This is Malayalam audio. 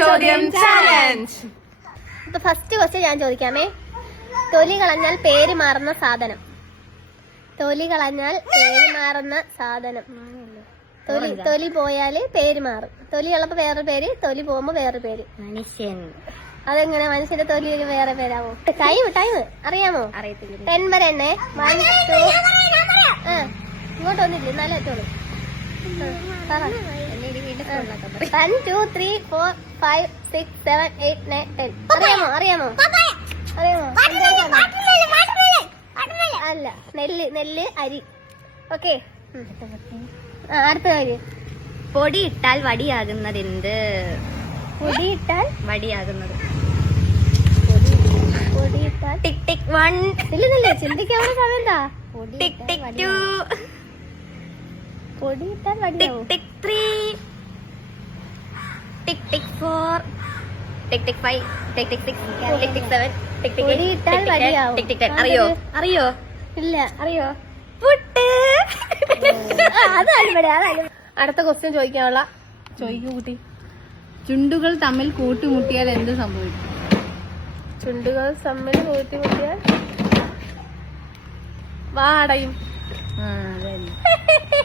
ചോദ്യം ചാലഞ്ച് അപ്പൊ ഫസ്റ്റ് ക്വസ്റ്റ്യൻ ഞാൻ ചോദിക്കാമേ. തൊലി കളഞ്ഞാൽ പേര് മാറുന്ന സാധനം. തൊലി കളഞ്ഞാൽ പേര് മാറുന്ന സാധനം. തൊലി തൊലി പോയാൽ പേര് മാറും. തൊലി ഉള്ളപ്പോ വേറെ പേര് തൊലി പോകുമ്പോ വേറെ പേര്. മനുഷ്യൻ. അതെങ്ങനെ? മനുഷ്യന്റെ തൊലി ഒരു വേറെ പേരാവോ? ടൈം ടൈം അറിയാമോ? അറിയത്തില്ല. ടെൻ വരെ എണ്ണേ വൺ ടു ആ ഇങ്ങോട്ടൊന്നില്ല? നല്ല എത്തോളൂ one two three four five six seven eight nine ten അറിയാമോ അറിയാമോ അറിയാമോ അല്ല നെല്ല് നെല്ല് അരി ഓക്കെ അടുത്ത കാര്യം പൊടി ഇട്ടാൽ വടിയാകുന്നതെന്ത് പൊടിയിട്ടാൽ വടിയാകുന്നത് പൊടിയിട്ടാൽ ടിക് ടിക് വൺ ഇല്ല നില്ല ചിന്തിക്കാവുന്ന സമയം എന്താ tick tick two tick വടിയാവും tick three tick tick four tick tick five tick tick six tick tick seven tick tick. Tick tick ten അറിയോ? അറിയോ? ഇല്ല അറിയോ? പുട്ട്. അതല്ല അതല്ല അടുത്ത ക്വസ്റ്റ്യൻ ചോദിക്കാനുള്ള. ചോദിക്കൂ കുട്ടി. ചുണ്ടുകൾ തമ്മിൽ കൂട്ടിമുട്ടിയാൽ എന്ത് സംഭവിക്കും? ചുണ്ടുകൾ തമ്മിൽ കൂട്ടിമുട്ടിയാൽ? വാടയും. ആ അതന്നെ.